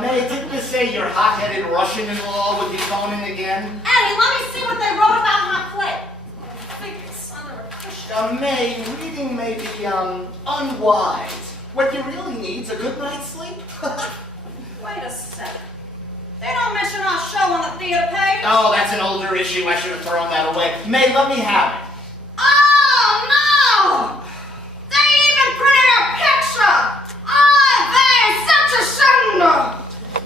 Mae, didn't you say your hot-headed Russian-in-law would be phoning again? Eddie, let me see what they wrote about my play. I think it's under a cushion. Mae, reading may be, unwise. What you really need's a good night's sleep. Wait a second. They don't mention our show on the theater page. Oh, that's an older issue. I should have thrown that away. Mae, let me have it. Oh, no! They even printed a picture! Oh, there's such a shame!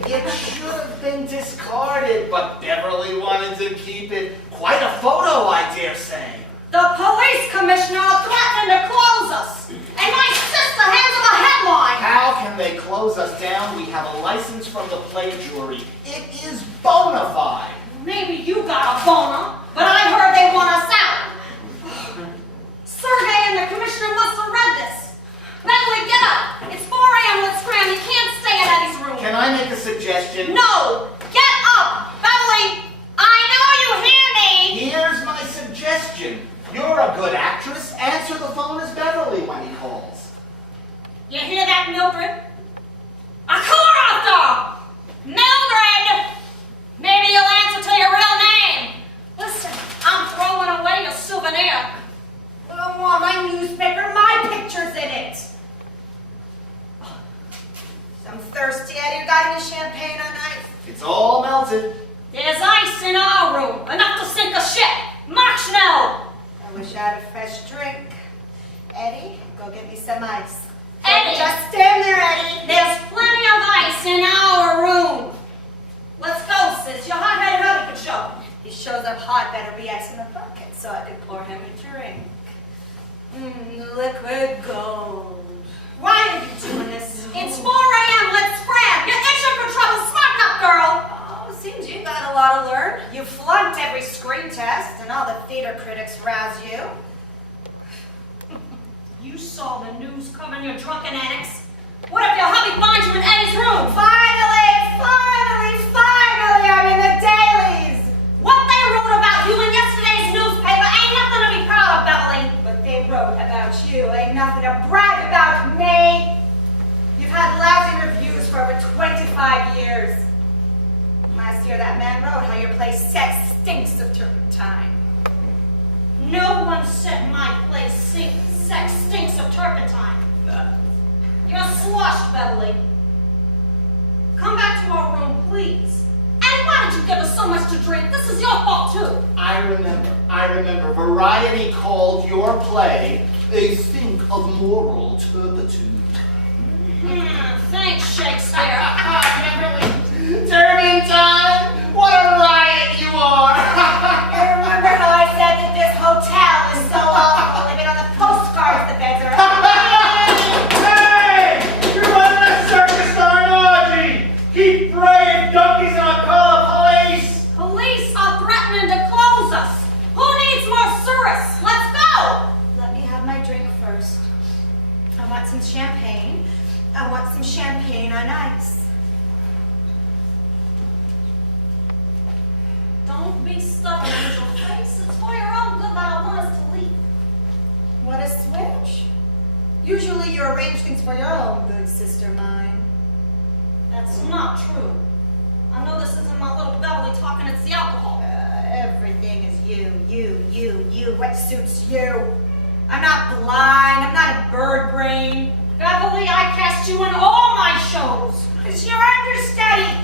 It should have been discarded, but Beverly wanted to keep it. Quite a photo, I dare say. The police commissioner threatened to close us, and my sister hands him a headline. How can they close us down? We have a license from the play jury. It is bona fide. Maybe you got a boner, but I heard they want us out. Sergey and the commissioner must have read this. Beverly, get up. It's 4 a.m. Let's scram. You can't stay in Eddie's room. Can I make a suggestion? No! Get up! Beverly, I know you hear me! Here's my suggestion. You're a good actress. Answer the phone as Beverly when he calls. You hear that, Mildred? A co-author! Mildred! Maybe you'll answer to your real name. Listen, I'm throwing away your souvenir. I don't want my newspaper, my picture's in it. I'm thirsty, Eddie. You got any champagne on ice? It's all melted. There's ice in our room, enough to sink a ship. March now! I wish I had a fresh drink. Eddie, go get me some ice. Eddie! Just stand there, Eddie. There's plenty of ice in our room. Let's go, sis. Your hot-headed hubby can show. He shows up hot, better be ice in the bucket so I can pour him a drink. Liquid gold. Why are you doing this? It's 4 a.m. Let's scram. You're itching for trouble. Smarten up, girl. Oh, seems you got a lot to learn. You flunked every screen test, and all the theater critics rouse you. You saw the news coming, you drunken addicts. What if your hubby finds you in Eddie's room? Finally, I'm in the dailies. What they wrote about you in yesterday's newspaper ain't nothing to be proud of, Beverly. What they wrote about you ain't nothing to brag about, me. You've had lousy reviews for over 25 years. Last year, that man wrote how your place stinks of turpentine. No one said my place stinks of turpentine. You're sloshed, Beverly. Come back to our room, please. And why did you give us so much to drink? This is your fault, too. I remember. Variety called your play a stink of moral turpitude. Thanks, Shakespeare. Beverly, turpentine, what a riot you are! You remember how I said that this hotel is so awful, even on the postcards the beds are Hey! You're running a circus or an orgy! Keep brave donkeys and I'll call the police! Police are threatening to close us. Who needs more service? Let's go! Let me have my drink first. I want some champagne. I want some champagne on ice. Don't be stubborn, Angel Face. It's for your own good that I want us to leave. What a switch. Usually you arrange things for your own good, sister mine. That's not true. I know this isn't my little Beverly talking, it's the alcohol. Everything is you. What suits you? I'm not blind. I'm not a bird brain. Beverly, I cast you in all my shows. It's your understudy.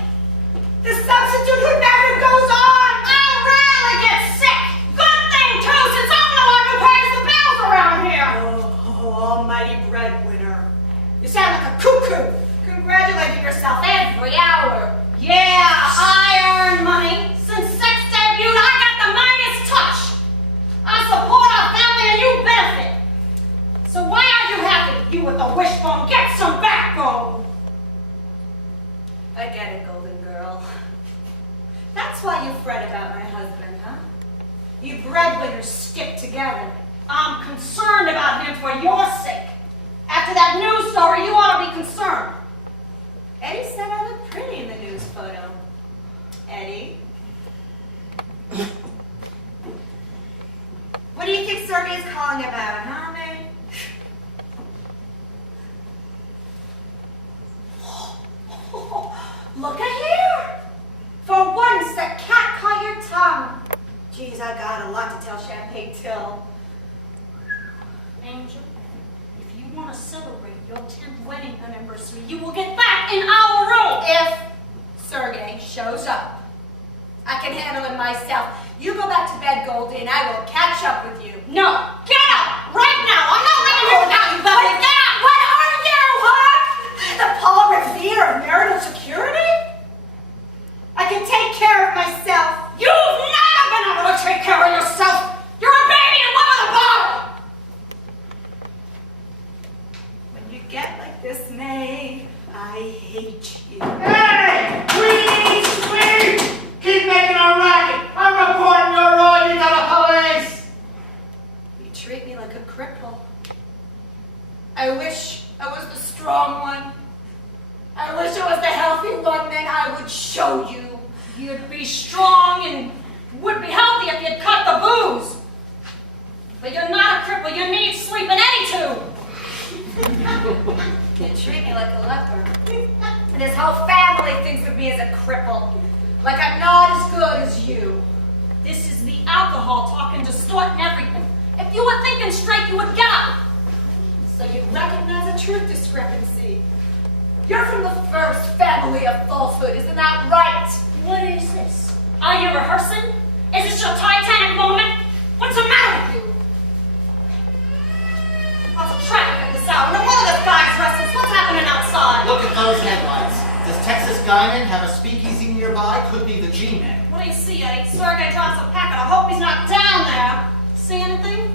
The substitute who never goes on. I rarely get sick. Good thing, too, since I'm the one who pays the bills around here. Oh, almighty breadwinner. You sound like a cuckoo, congratulating yourself every hour. Yeah, I earn money. Since sex debuted, I got the Midas touch. I support our family and you benefit. So why are you happy? You with the wishbone, get some backbone. I get it, golden girl. That's why you fret about my husband, huh? You breadwinners stick together. I'm concerned about him for your sake. After that news story, you ought to be concerned. Eddie said I look pretty in the news photo. Eddie? What do you think Sergey's calling about, huh, Mae? till. Angel, if you want to celebrate your 10th wedding anniversary, you will get back in our room. If Sergei shows up, I can handle it myself. You go back to bed, Goldie, and I will catch up with you. No, get up right now. I'm not leaving here without you, Beverly. Get up. What are you, huh? The Paul Revere of marital security? I can take care of myself. You've never been able to take care of yourself. You're a baby in love with a bottle. When you get like this, Mae, I hate you. Hey! Sweet! Keep making a racket! I'm reporting your orgy to the police! You treat me like a cripple. I wish I was the strong one. I wish I was the healthy one, then I would show you. You'd be strong and would be healthy if you'd cut the booze. But you're not a cripple. You need sleep in any tube. You treat me like a leper. And this whole family thinks of me as a cripple. Like I'm not as good as you. This is the alcohol talking, distorting everything. If you were thinking straight, you would get up. So you recognize a truth discrepancy. You're from the first family of falsehood, isn't that right? What is this? Are you rehearsing? Is this your Titanic moment? What's the matter with you? Lots of traffic at this hour. No wonder this guy's restless. What's happening outside? Look at those headlights. Does Texas Guinan have a speakeasy nearby? Could be the G-Man. What do you see, Eddie? Sergei drops a packet. I hope he's not down there. See anything?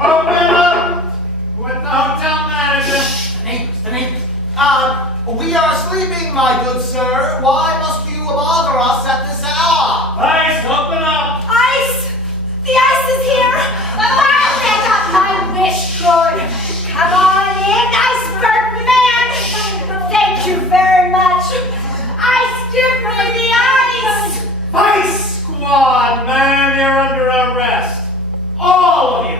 Open up with the hotel manager. The neighbors. We are sleeping, my good sir. Why must you bother us at this hour? Ice, open up. Ice! The ice is here! I got my wish good. Come on in, iceberg man! Thank you very much. Ice, give me the ice! Vice Squad, man, you're under arrest. All of you.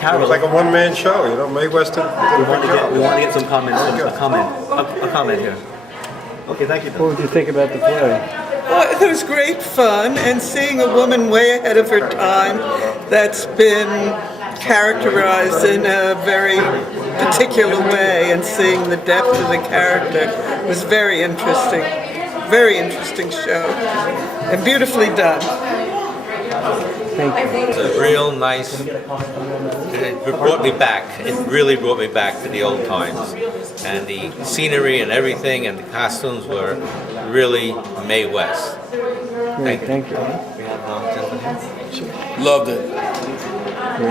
It was like a one-man show, you know. Mae West did a good job. We want to get some comments, a comment here. Okay, thank you. What would you think about the play? Well, it was great fun, and seeing a woman way ahead of her time that's been characterized in a very particular way, and seeing the depth of the character was very interesting. Very interesting show, and beautifully done. It's a real nice, it brought me back. It really brought me back to the old times. And the scenery and everything and the costumes were really Mae West. Thank you. Loved it.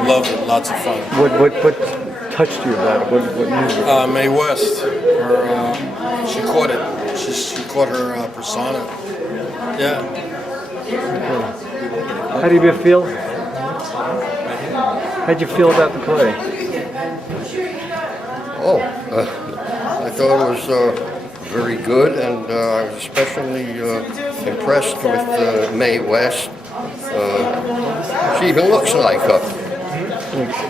Loved it. Lots of fun. What touched you about it? What movie? Mae West. Her, she caught it. She caught her persona. Yeah. How did you feel? How'd you feel about the play? I thought it was very good, and I was especially impressed with Mae West. She even looks like her.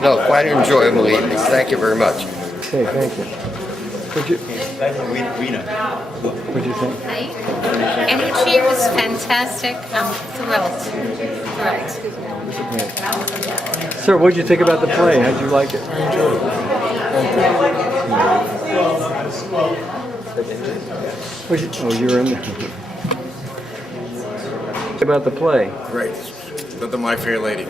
No, quite an enjoyable evening. Thank you very much. Okay, thank you. What'd you think? Energy was fantastic. I'm thrilled. Sir, what'd you think about the play? How'd you like it? I enjoyed it. You were in there. About the play. Great. But My Fair Lady.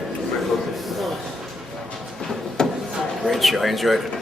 Great show. I enjoyed it.